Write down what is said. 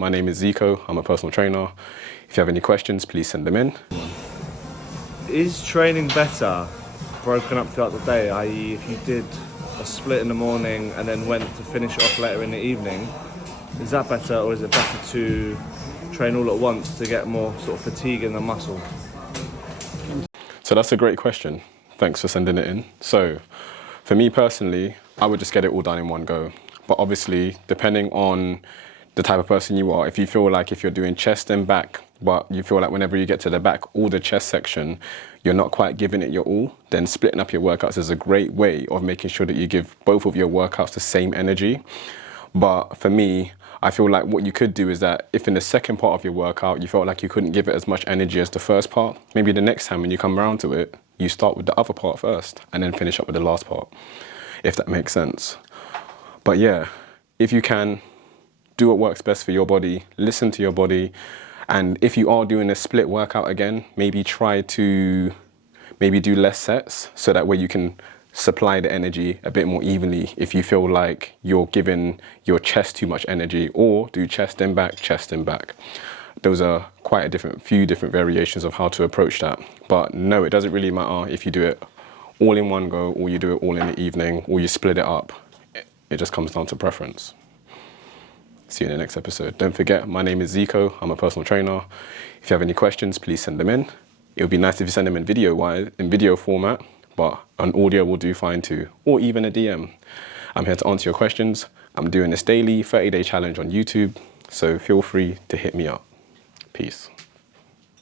My name is Zycco, I'm a personal trainer. If you have any questions, please send them in. Is training better broken up throughout the day, i.e. if you did a split in the morning and then went to finish it off later in the evening, is that better, or is it better to train all at once to get more sort of fatigue in the muscle? So that's a great question. Thanks for sending it in. So for me personally, I would just get it all done in one go. But obviously, depending on the type of person you are, if you feel like if you're doing chest and back, but you feel like whenever you get to the back, all the chest section, you're not quite giving it your all, then splitting up your workouts is a great way of making sure that you give both of your workouts the same energy. But for me, I feel like what you could do is that if in the second part of your workout, you felt like you couldn't give it as much energy as the first part, maybe the next time when you come around to it, you start with the other part first and then finish up with the last part, if that makes sense. But yeah, if you can, do what works best for your body, listen to your body. And if you are doing a split workout again, maybe try to do less sets so that way you can supply the energy a bit more evenly if you feel like you're giving your chest too much energy, or do chest and back, chest and back. Those are quite a few different variations of how to approach that. But no, it doesn't really matter if you do it all in one go, or you do it all in the evening, or you split it up. It just comes down to preference. See you in the next episode. Don't forget, my name is Zycco, I'm a personal trainer. If you have any questions, please send them in. It would be nice if you send them in video format, but an audio will do fine too, or even a DM. I'm here to answer your questions. I'm doing this daily 30-day challenge on YouTube, so feel free to hit me up. Peace.